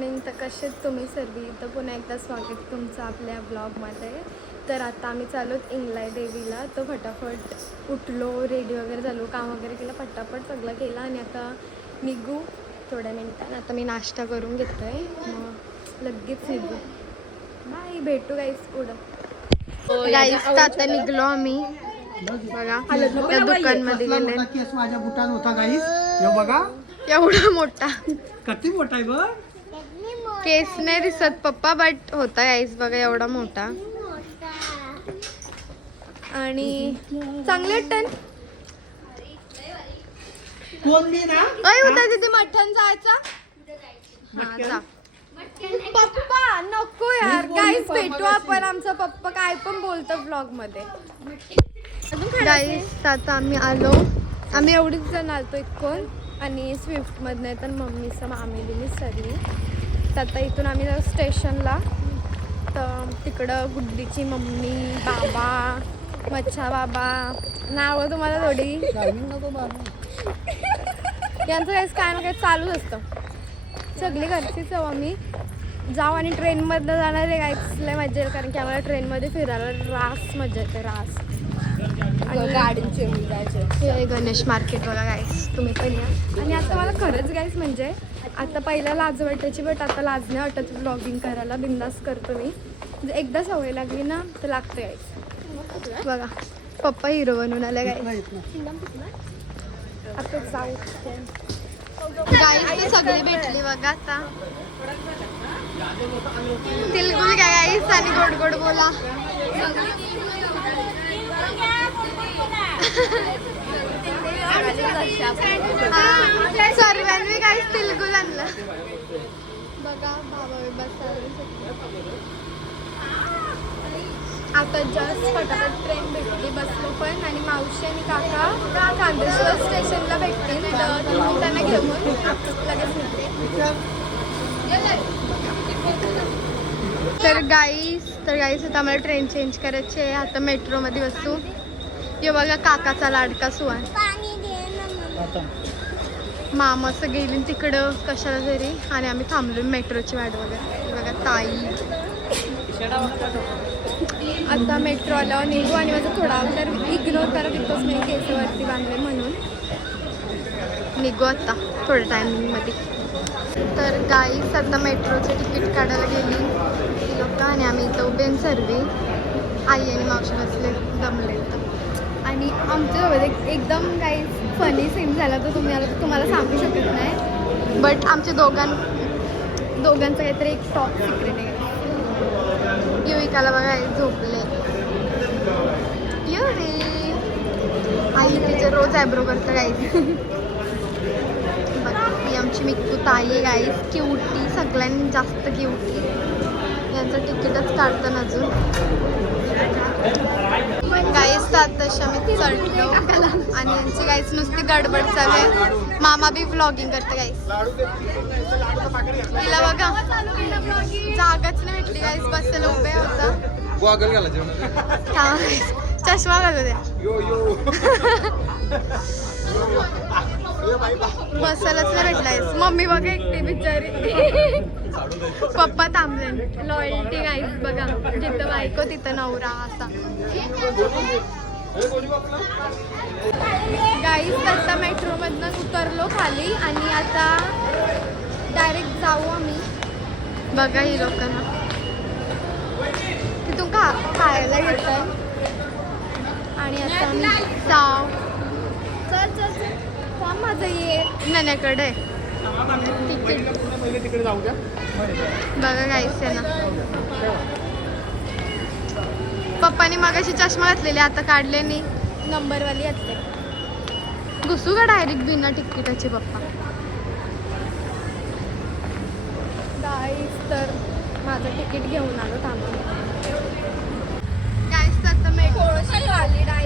Morning तर कसेच तुम्ही सर्व तर पुन्हा एकदा स्वागत तुमचं आपल्या ब्लॉगमध्ये तर आता आम्ही चालू आहोत इंगलाय देवीला. तर फटाफट उठलो रेडी वगैरे झालो काम वगैरे केलं फटाफट सगळं केलं आणि आता निघू थोड्या मिनिटांनी. आता मी नाश्ता करून घेतो आहे मग लगेच निघू. बाय भेटू गाईज पुढं. गाईज तर आता निघलो आम्ही. बघा त्या दुकानमध्ये गेले मोठा केस माझ्या बुटात होता गाईस हे बघा. एवढा मोठा. किती मोठा आहे बघ. केस नाही दिसत. पप्पा बट होता यायच बघा एवढा मोठा. आणि चांगले वाटतं कोण मी ना? अय होता तिथे मठ्ठन जायचा? हा जा. पप्पा नको यार. गाईस भेटू आपण आमचा पप्पा. काय पण बोलतो ब्लॉगमध्ये गाईस आता आम्ही आलो. आम्ही एवढीच जण आलतो इतकून आणि स्विफ्ट मधनं तर मम्मीचं मामी बिमी सगळी तर आता इथून आम्ही स्टेशनला. तर तिकडं गुड्डीची मम्मी बाबा मच्छा बाबा नावं तुम्हाला थोडी यांचं काहीच काय ना काय चालूच असतं. सगळी घरचीच आहो आम्ही. जाऊ आणि ट्रेनमधनं जाणार आहे काहीच लय मजा येईल कारण की आम्हाला ट्रेनमध्ये फिरायला रास मजा येते रास. गाडीचे हे आहे गणेश मार्केट बघा गाईस तुम्ही पण या. आणि आता मला खरंच गाईस म्हणजे आता पहिला लाज वाटायची बट आता लाज नाही वाटत ब्लॉगिंग करायला. बिंदास करतो मी. म्हणजे एकदा सवय लागली ना तर लागते गाईस बघा पप्पा हिरो बनून आले गाईस आता जाऊ. गाईस सगळी भेटली बघा आता. तिलगुल काय गाईस आणि गोड गोड बोला. सर्वांनी काहीच तिलगुल आणलं. बघा बाबा बस आता जस्ट फटाफट ट्रेन भेटली बसलो पण आणि मावशी आणि काका चांदेश्वर स्टेशनला भेटतील. त्यांना घेऊन लगेच भेटते तर गाईस तर गाईस आता आम्हाला ट्रेन चेंज करायची आहे. आता मेट्रोमध्ये बसू. ये बघा काकाचा लाडका सुवान मामा असं गेली तिकडं कशाला तरी. आणि आम्ही थांबलो मेट्रोची वाट वगैरे हे बघा ताई. आता मेट्रो आल्यावर निघू आणि माझा थोडा तर इग्नोर करा बिकॉज मी केसवरती बांधले म्हणून. निघू आता थोड्या टायमिंगमध्ये तर गाई सध्या मेट्रोचे तिकीट काढायला गेली. ती लोक आणि आम्ही इथं उभे सर्वे. आई आणि मावशी बसले दमले आणि आमच्यासोबत एक एकदम काही फनी सीन झाला तर तुम्हाला तुम्हाला सांगू शकत नाही. बट आमच्या दोघां दोघांचं काहीतरी एक टॉप सिक्रेट आहे. युविकाला बघा आई झोपले. युरी आई तिचे रोज आयब्रो करतं काही आमची मिक्कू ताई आहे गाईस क्युटी सगळ्यांनी जास्त क्युटी यांचं तिकीटच काढतं अजून. गाईस तर तशा मी चढलो. आणि यांची गाईस नुसती गडबड चालू आहे. मामा बी व्लॉगिंग करते गाईस तिला बघा. जागाच नाही भेटली गाईस बसायला उभे होता. चष्मा घालू द्या. बसायलाच नाही भेटलायस. मम्मी बघा एकटी बिचारी. पप्पा थांबले. लॉयल्टी गाईज बघा. जिथं बायको तिथं नवरा असा. गाईस आता मेट्रोमधनं उतरलो खाली आणि आता डायरेक्ट जाऊ आम्ही. बघा ही लोकांना. तिथून खा खायला घेत आणि आता जाऊ. चल चल. माझं ये. नण्याकडे पहिले तिकडे जाऊ द्या बघा गाईस आहे ना. पप्पानी मगाशी चष्मा घातलेले आता काढले नाही नंबरवाली घातले घुसू का डायरेक्ट बिना तिकिटाचे पप्पा? गाईस तर माझं तिकीट घेऊन आलो थांबून. गाईस तर आता मेट्रोशी खाली डायरेक्ट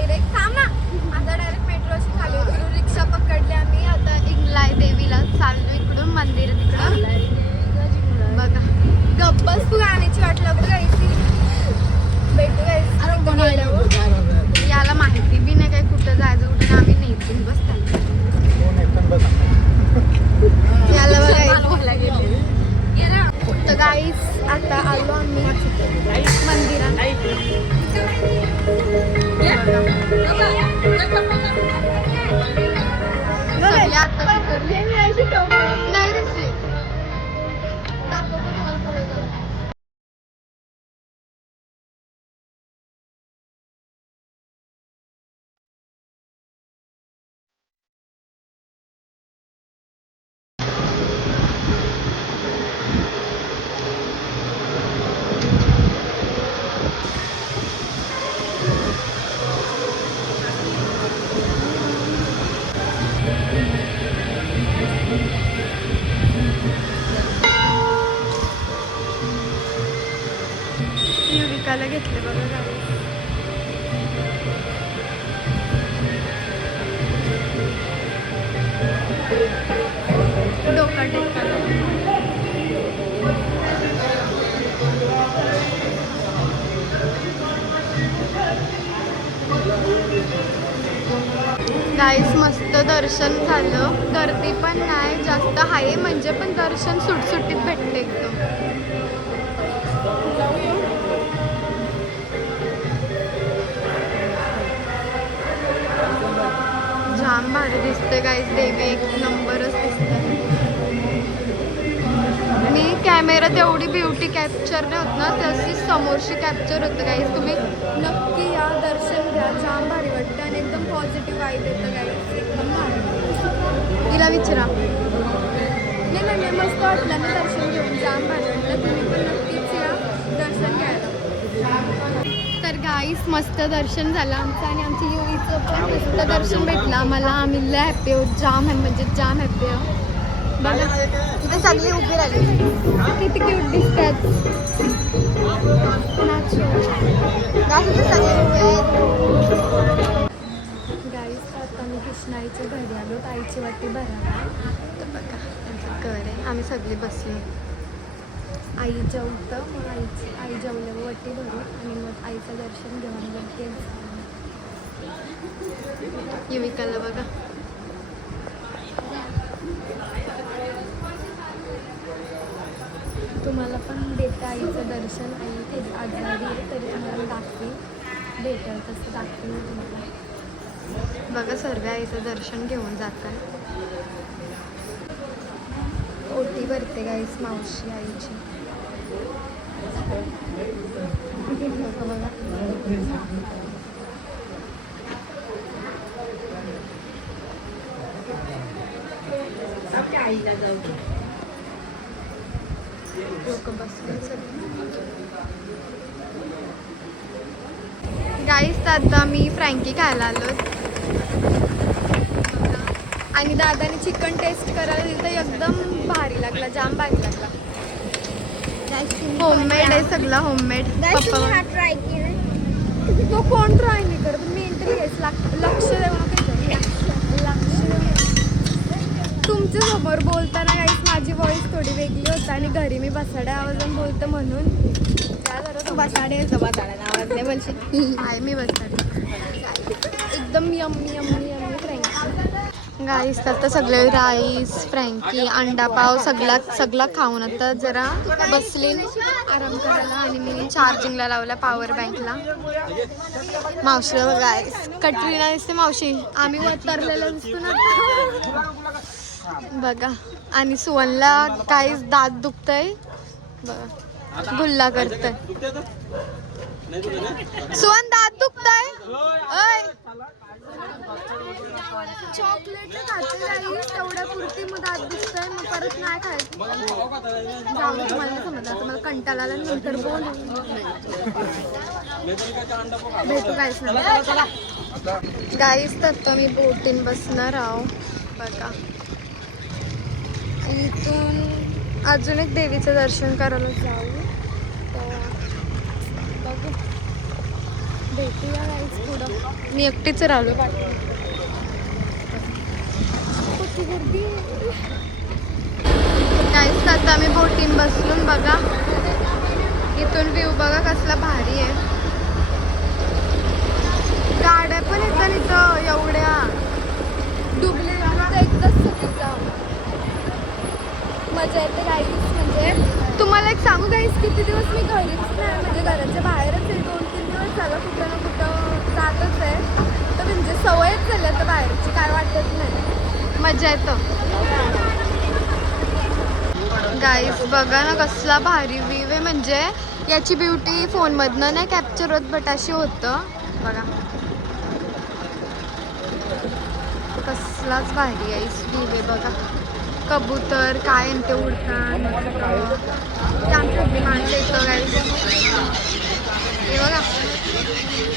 युविकाला घेतले बघा गाडी डोका टेकायला गाईस मस्त दर्शन झालं. गर्दी पण नाही जास्त आहे म्हणजे पण दर्शन सुटसुटीत भेटले एकदम. जाम भारी दिसते गाईस देवी एक नंबरच दिसते मी कॅमेरात एवढी ब्युटी कॅप्चर नाही होत ना तशी समोरशी कॅप्चर होतं गाईस तुम्ही नक्की या दर्शन घ्या. जाम भारी वाटतं आणि एकदम पॉझिटिव्ह वाईट येतं गाईस एकदम भारी. तिला विचारा. नाही नाही नाही, मस्त वाटलं ना दर्शन घेऊन. जाम भारी वाटलं तुम्ही पण नक्कीच या दर्शन घ्यायला तर गाईस मस्त दर्शन झालं आमचं आणि आमची युवीचं पण मस्त दर्शन भेटलं. आम्हाला आम्ही लय हॅप्पी आहोत. जाम आहे म्हणजे जाम हॅप्पी आहोत. बघा तिथे सगळी उभी राहिली. किती क्यूट दिसतात. गाईस आता मी कृष्णाईच्या घरी आलो. आईची वाटी भरायला. तर बघा त्यांचं घर आहे. आम्ही सगळे बसलो आई जेवतं मग आईची आई जेवल्यावर वटी भरू आणि मग आईचं दर्शन घेऊन लगेच युविकाला बघा. तुम्हाला पण देते आईचं दर्शन आई ते आजारी आहे तरी तुम्हाला दाखवी भेटेल तसं दाखवी मी तुम्हाला. बघा सर्व आईचं दर्शन घेऊन जातात ओटी भरते गाईस मावशी आईची. आईला जाऊ गाईस आता मी फ्रँकी खायला आलो आणि दादाने चिकन टेस्ट करायला दिलं तर एकदम भारी लागला जाम भारी लागला. होममेड आहे सगळं होममेड पप्पा ट्राय केलं तो कोण ट्राय नाही करत? मेंटली आहेस लक्ष देऊ नका इथं. लक्ष देऊ तुमच्यासमोर बोलताना काहीच माझी व्हॉइस थोडी वेगळी होती आणि घरी मी बसाड्या आवाजात बोलते म्हणून. त्या जरा तू बसाडे आला आवाज नाही बोलशील. आहे मी बसते एकदम yummy yummy yummy. Franky guys आता सगळे राईस फ्रँकी अंडा पाव सगळा सगळा खाऊन आता जरा बसले आराम करायला आणि मी चार्जिंगला लावला पॉवर बँकला मावशीला बघा गाईस कटरीना दिसते मावशी. आम्ही उतरलेलो दिसतो ना बघा आणि सुवनला काहीच दात दुखतंय. बघा गुल्ला करतंय. सुवन दात दुखताय? ओय. चॉकलेट खाते जाईल तेवढ्या पुरती मग दात दुखतंय मग परत नाही खायचं. जाऊ दे, तुम्हाला नाही कंटाळा आला नंतर बोल. भेटू काहीच नाही गाईस तर आता मी बोटीन बसणार आहो. बघा. इथून अजून एक देवीचं दर्शन करायला जाऊ तर बघू भेटूया गाईस पुढं. मी एकटीच राहिलो. गाईस आता आम्ही बोटीन बसलून बघा. इथून व्ह्यू बघा कसला भारी आहे. गाड्या पण येतात इथं एवढ्या. डुबले एकदाच मजा येते गाईस म्हणजे. तुम्हाला एक सांगू गाईस किती दिवस मी घरीच नाही म्हणजे घराच्या बाहेरच आहे दोन दिवस झालं कुठं ना कुठं जातच आहे. तर म्हणजे सवयच झाली आता बाहेरची काय वाटत नाही. मजा येतं. गाईस बघा ना कसला भारी व्ह्यू आहे. म्हणजे याची ब्युटी फोनमधनं नाही कॅप्चर होत बट अशी होतं. बघा. कसलाच भारी आहे व्ह्यू आहे बघा. कबूतर काय ते उडतात. छान माणसं येतं गाईस हे बघा.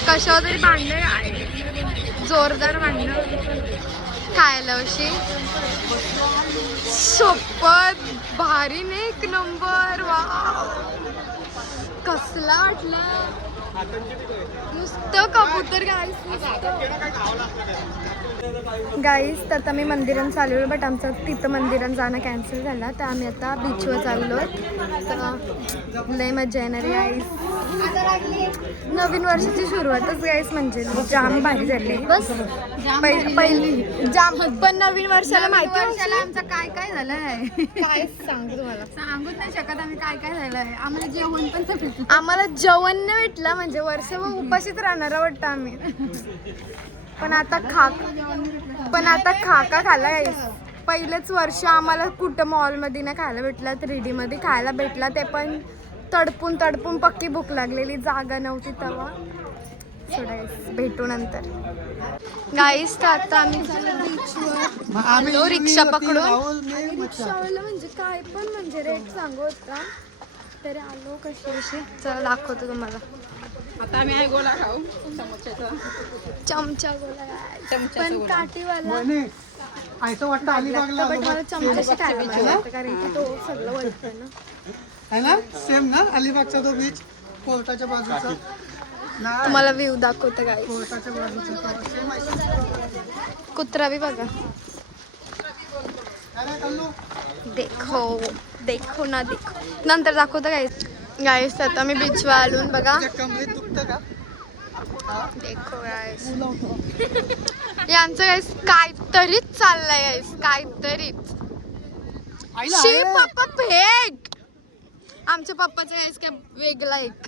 कशावर तरी भांडणं जोरदार भांडणं खायला अशी. सोपत भारी नाही एक नंबर. वा कसला वाटलं. नुसतं कबूतर घ्यायचं. गाईस तर आता मी मंदिरात चाललो बट आमचं तिथं मंदिरात जाणं कॅन्सल झालं. तर आम्ही आता बीचवर चाललो तर लय मजा येणार आहे गाईस नवीन वर्षाची सुरुवातच गाईस म्हणजे जाम भारी झाली. बस पहिली पहिली जाम पण नवीन वर्षाला माहिती वर्षाला आमचं? काय काय झालं आहे? काय सांगू तुम्हाला? सांगूच नाही शकत आम्ही काय काय झालं आहे. आम्हाला जेवण पण भेटलं. आम्हाला जेवण नाही भेटलं म्हणजे वर्षभर उपाशीच राहणार वाटतं आम्ही. पण आता खाक पण आता खाका खाला गाईस पहिलेच वर्ष आम्हाला कुठं मॉलमध्ये नाही खायला भेटलं थ्री मध्ये खायला भेटला. ते पण तडपून तडपून पक्की भूक लागलेली जागा नव्हती तेव्हा. सोडायस भेटू नंतर. गाईस तर आता आम्ही बीचवर आलो रिक्षा पकडून. रिक्षावाला म्हणजे काय पण म्हणजे रेट सांगू होता तरी आलो कशी कशी चला दाखवतो तुम्हाला. आता आम्ही आहे गोला खाऊ. समोरच्याचा. चमचा गोला चमच्याचा पण गोला. काठीवाला. वहिनी, आयतं वाटतं अलिबागला बट आलो मला बघ. चमच्याशी खायला मला वाटतं, कारण की तो सगळं वळतोय ना. आहे ना? सेम ना? अलिबागचा तो बीच कोर्टाच्या बाजूचा? नाही तुम्हाला व्ह्यू दाखवतं काय कोर्टाच्या बाजूचा तो सेम आहे. कुत्रा बी बघा. कल्लू? देखो देखो ना देखो. नंतर दाखवतं काय गाईस आता मी बीचवर आलून बघा. तुझ्या कमरेत दुखतं का? देखो गाईस बोलावतो यांचं गाईस काहीतरीच चाललंय गाईस काहीतरीच. आईला शी आहे. पप्पा फेक आमच्या पप्पाचं गाईस काय वेगळा एक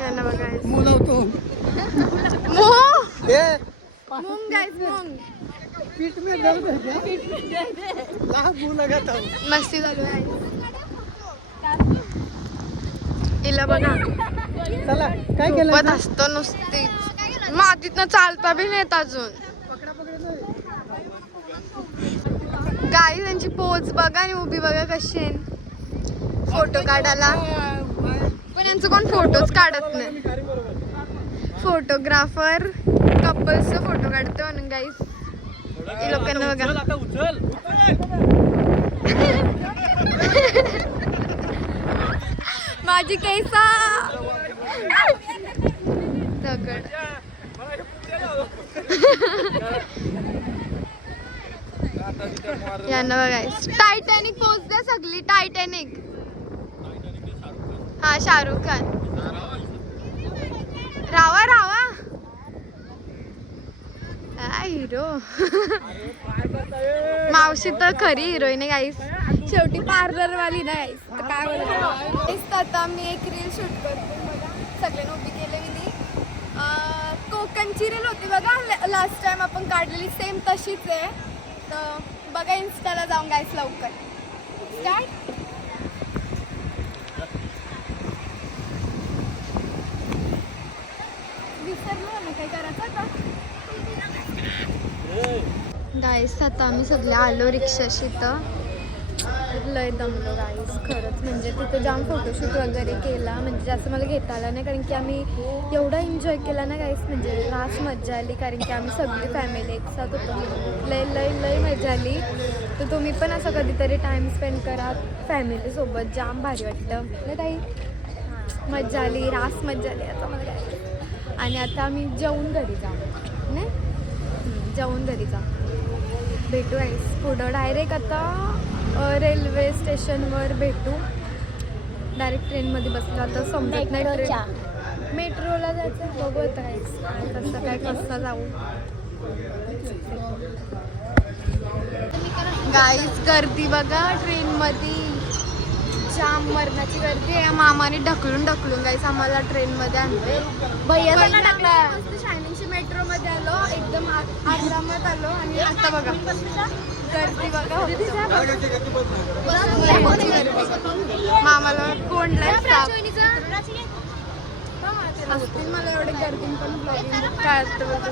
यांना बघा guys. बोलावतो मूग ए. मूग गाईस मूग. पीठ में दर्द है क्या? लाख मुंह लगाता हूँ. मस्ती चालू आहे. हिला बघा. चला काय केलं असतो नुसतीच. मातीतनं चालता बी नाहीत अजून. गाई त्यांची पोच बघा आणि उभी बघा कशी आहे. फोटो काढायला. पण यांचं कोण फोटोच काढत नाही. फोटोग्राफर कपल्स फोटो काढते म्हणून गाईस लोकांना बघा. माझी केसा? दगड. यांना बघाय टायटॅनिक पोच द्या सगळी टायटॅनिक हा शाहरुख खान. रावा रावा. हिरो. मावशी तर खरी हिरोईन आहे गाईस शेवटी पार्लर वाली ना गाईस तर काय बोलतो आता मी एक रील शूट करते बघा. सगळ्यांना उभी केले मी. कोकणची रील होती बघा. लास्ट टाइम आपण काढलेली सेम तशीच आहे. तर बघा इन्स्टाला जाऊन गाईस लवकर. स्टार्ट विसरलो ना काय करायचं आता गाईस आता आम्ही सगळे आलो रिक्षाशी तर. लय दमलो गाईस खरंच म्हणजे तिथं जाम फोटोशूट वगैरे केला. म्हणजे जास्त मला घेता आला नाही कारण की आम्ही एवढा एन्जॉय केला ना गाईस म्हणजे रास मज्जा आली कारण की आम्ही सगळी फॅमिली एक साथ होतो. लय लय लय मजा आली. तर तुम्ही पण असं कधीतरी टाईम स्पेंड करा फॅमिलीसोबत जाम भारी वाटतं नाही ताई मजा आली रास मज्जा आली आता मला काय आणि आता आम्ही जेवून घरी जाऊ. नाही? जेवून घरी जाऊ. भेटू आहेस पुढं डायरेक्ट आता रेल्वे स्टेशनवर भेटू. डायरेक्ट ट्रेनमध्ये बसलो. आता समजत नाही ट्रेन मेट्रोला जायचं बघू आता काय कसं काय कसं जाऊ. गाईच गर्दी बघा. ट्रेनमध्ये जाम मरणाची गर्दी आहे. मामाने ढकलून ढकलून गाईस आम्हाला ट्रेनमध्ये आणले भैया शायनिंगची मेट्रोमध्ये आलो. एकदम आरामात आलो. आणि आता बघा गर्दी बघा. मामाला. असतील मला एवढे गर्दी पण काय असतं बघा.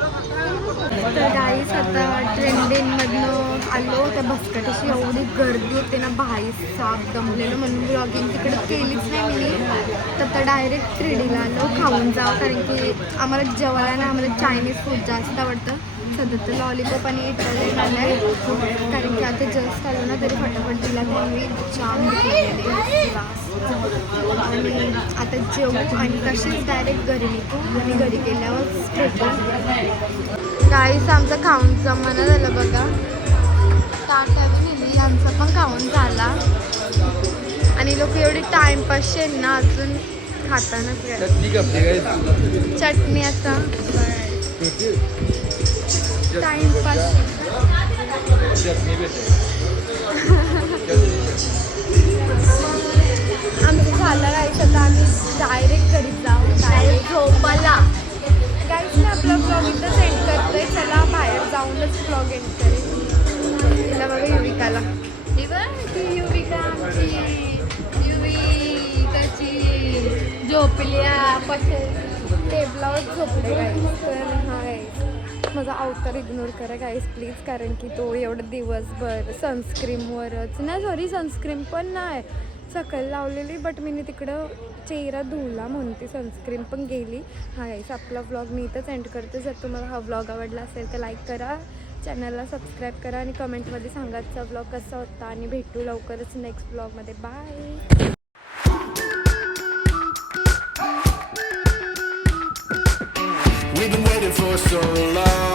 तर गाईस आता ट्रेंडिंगमधनं आलो. त्या भस्कटीशी एवढी गर्दी होते ना भाई साप दमलेलं. म्हणून ब्लॉगिंग तिकडे केलीच नाही मी. तर आता डायरेक्ट थ्रीडीला आलो. खाऊन जावं कारण की आम्हाला जेवायला ना आम्हाला चायनीज फूड जास्त आवडतं. सध्या तर लॉलीपॉप आणि इटालियन कारण की आता जस्ट आलो ना तरी फटाफट तिला मी जाम. आणि आता जेवू आणि तशीच डायरेक्ट घरी निघू आणि घरी गेल्यावर गाईस आमचं खाऊन जमाना झालं बघा. ताटावी नेली यांचा पण खाऊन झाला. आणि लोक एवढे टाइमपास ना अजून काय चटणी आता. टाइमपास. आमचं झालं राहायचं तर आम्ही डायरेक्ट घरी जाऊ. डायरेक्ट झोपाला काहीच नाही आपला ब्लॉग इथं सेंड करतोय चला बाहेर जाऊनच ब्लॉग एंड करेल तिला बघा युविकाला. ती युविका आमची. युविकाची झोपल्या पशे टेबलावर झोपले गाईस तर हाय माझा अवतार इग्नोर करा गाईस प्लीज कारण की तो एवढं दिवसभर सनस्क्रीमवरच नाही सॉरी सनस्क्रीम पण नाही. सकल लावलेली बट मी तिकडं चेहरा धुला म्हणून ती सनस्क्रीम पण गेली. हा गाईस आपला व्लॉग मी इथंच एंड करते. जर तुम्हाला हा व्लॉग आवडला असेल तर लाईक करा. चॅनलला सबस्क्राईब करा आणि कमेंटमध्ये सांगा ब्लॉग व्लॉग कसा होता. आणि भेटू लवकरच नेक्स्ट ब्लॉगमध्ये बाय so long.